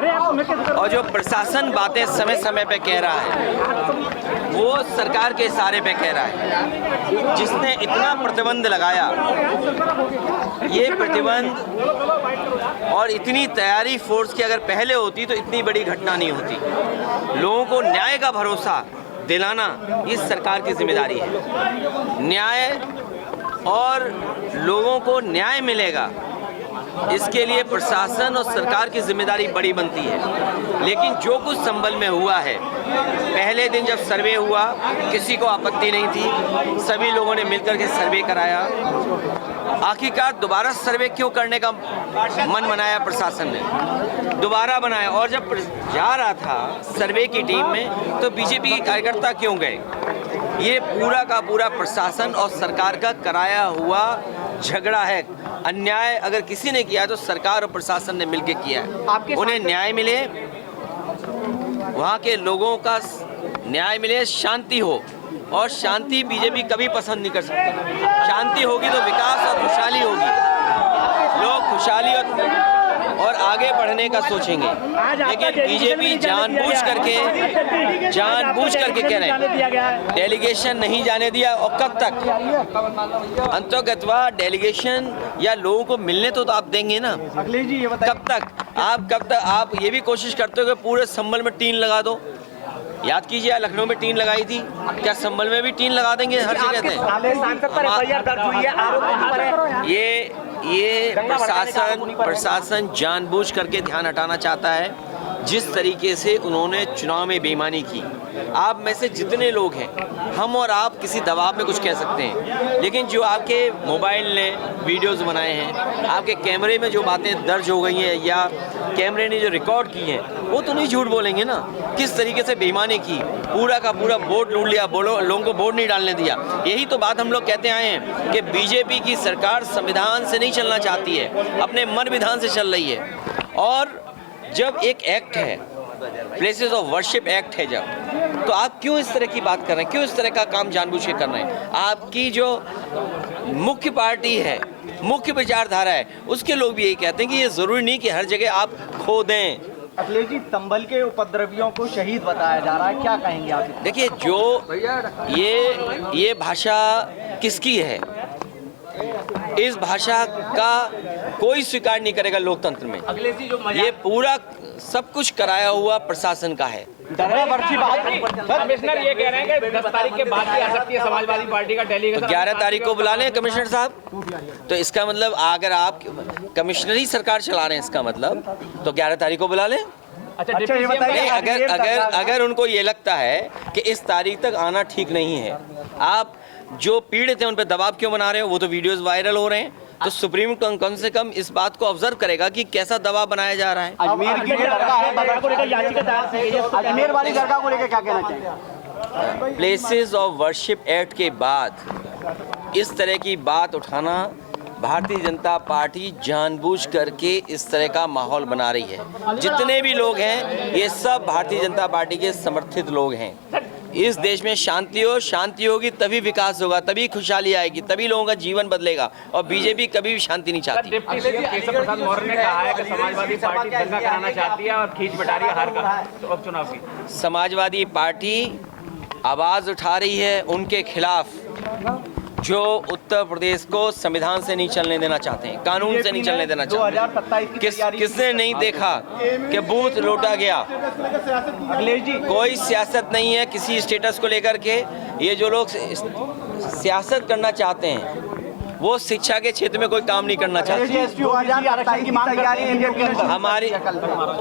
और जो प्रशासन बातें समय समय पे कह रहा है वो सरकार के इशारे पे कह रहा है। जिसने इतना प्रतिबंध लगाया, ये प्रतिबंध और इतनी तैयारी फोर्स की अगर पहले होती तो इतनी बड़ी घटना नहीं होती। लोगों को न्याय का भरोसा दिलाना इस सरकार की जिम्मेदारी है। न्याय और लोगों को न्याय मिलेगा, इसके लिए प्रशासन और सरकार की जिम्मेदारी बड़ी बनती है। लेकिन जो कुछ संभल में हुआ है, पहले दिन जब सर्वे हुआ किसी को आपत्ति नहीं थी, सभी लोगों ने मिलकर के सर्वे कराया। आखिरकार दोबारा सर्वे क्यों करने का मन बनाया प्रशासन ने, दोबारा बनाया। और जब जा रहा था सर्वे की टीम में तो बीजेपी के कार्यकर्ता क्यों गए? ये पूरा का पूरा प्रशासन और सरकार का कराया हुआ झगड़ा है। अन्याय अगर किसी ने किया तो सरकार और प्रशासन ने मिलकर किया है। उन्हें न्याय मिले, वहाँ के लोगों का न्याय मिले, शांति हो। और शांति बीजेपी कभी पसंद नहीं कर सकती। शांति होगी तो विकास और खुशहाली होगी, लोग खुशहाली और आगे बढ़ने का सोचेंगे। लेकिन बीजेपी जानबूझ करके कह रहे हैं डेलीगेशन नहीं जाने दिया। और कब तक? अंतर्गतवा डेलीगेशन या लोगों को मिलने तो आप देंगे ना? कब तक आप ये भी कोशिश करते हो कि पूरे संभल में टीन लगा दो? याद कीजिए, लखनऊ में टीन लगाई थी, क्या संभल में भी टीन लगा देंगे? हर जगह ये प्रशासन जानबूझ करके ध्यान हटाना चाहता है। जिस तरीके से उन्होंने चुनाव में बेईमानी की, आप में से जितने लोग हैं, हम और आप किसी दबाव में कुछ कह सकते हैं, लेकिन जो आपके मोबाइल ने वीडियोस बनाए हैं, आपके कैमरे में जो बातें दर्ज हो गई हैं या कैमरे ने जो रिकॉर्ड की हैं, वो तो नहीं झूठ बोलेंगे ना। किस तरीके से बेईमानी की, पूरा का पूरा वोट लूट लिया, लोगों को वोट नहीं डालने दिया। यही तो बात हम लोग कहते आए हैं कि बीजेपी की सरकार संविधान से नहीं चलना चाहती है, अपने मन विधान से चल रही है। और जब एक एक्ट है, प्लेसेस ऑफ वर्शिप एक्ट है, जब तो आप क्यों इस तरह की बात कर रहे हैं? क्यों इस तरह का काम जानबूझ के कर रहे हैं? आपकी जो मुख्य पार्टी है, मुख्य विचारधारा है, उसके लोग भी यही कहते हैं कि ये जरूरी नहीं कि हर जगह आप खो दें। अखिलेश जी, संभल के उपद्रवियों को शहीद बताया जा रहा है, क्या कहेंगे आप? देखिए, जो ये भाषा किसकी है? इस भाषा का कोई स्वीकार नहीं करेगा लोकतंत्र में। ये पूरा सब कुछ कराया हुआ प्रशासन का है। कमिश्नर ये कह रहे हैं कि 10 तारीख के बाद भी आ सकती है समाजवादी पार्टी का डेलीगेशन। 11 तारीख को बुला लें कमिश्नर साहब। तो इसका मतलब अगर आप कमिश्नर ही सरकार चला रहे हैं, इसका मतलब तो 11 तारीख को बुला लें। अच्छा, ये बताइए, अगर उनको ये लगता है कि इस तारीख तक आना ठीक नहीं है, आप जो पीड़ित हैं उन पर दबाव क्यों बना रहे हो? वो तो वीडियोस वायरल हो रहे हैं। तो सुप्रीम कम से कम इस बात को ऑब्जर्व करेगा कि कैसा दबाव बनाया जा रहा है। अजमेर की दरगाह है, बगल को लेकर याचिका दायर की गई। अजमेर वाली दरगाह को लेकर क्या कहना चाहिए? प्लेसेस ऑफ वर्शिप एक्ट के बाद इस तरह की बात उठाना, भारतीय जनता पार्टी जानबूझ करके इस तरह का माहौल बना रही है। जितने भी लोग हैं, ये सब भारतीय जनता पार्टी के समर्थित लोग हैं। इस देश में शांति होगी तभी विकास होगा, तभी खुशहाली आएगी, तभी लोगों का जीवन बदलेगा। और बीजेपी कभी भी शांति नहीं चाहती। डिप्टी सीएम केशव प्रसाद मौर्य ने कहा है कि समाजवादी पार्टी दंगा कराना चाहती है और खींच बटा रही है हार का तो उपचुनाव की। समाजवादी पार्टी आवाज उठा रही है उनके खिलाफ जो उत्तर प्रदेश को संविधान से नहीं चलने देना चाहते हैं, कानून से नहीं चलने देना चाहते। किसने नहीं देखा कि बूथ लूटा गया? कोई सियासत नहीं है किसी स्टेटस को लेकर के। ये जो लोग सियासत करना चाहते हैं वो शिक्षा के क्षेत्र में कोई काम नहीं करना चाहते।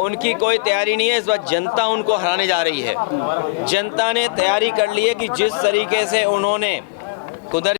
उनकी कोई तैयारी नहीं है। इस बार जनता उनको हराने जा रही है। जनता ने तैयारी कर ली है कि जिस तरीके से उन्होंने कुदरती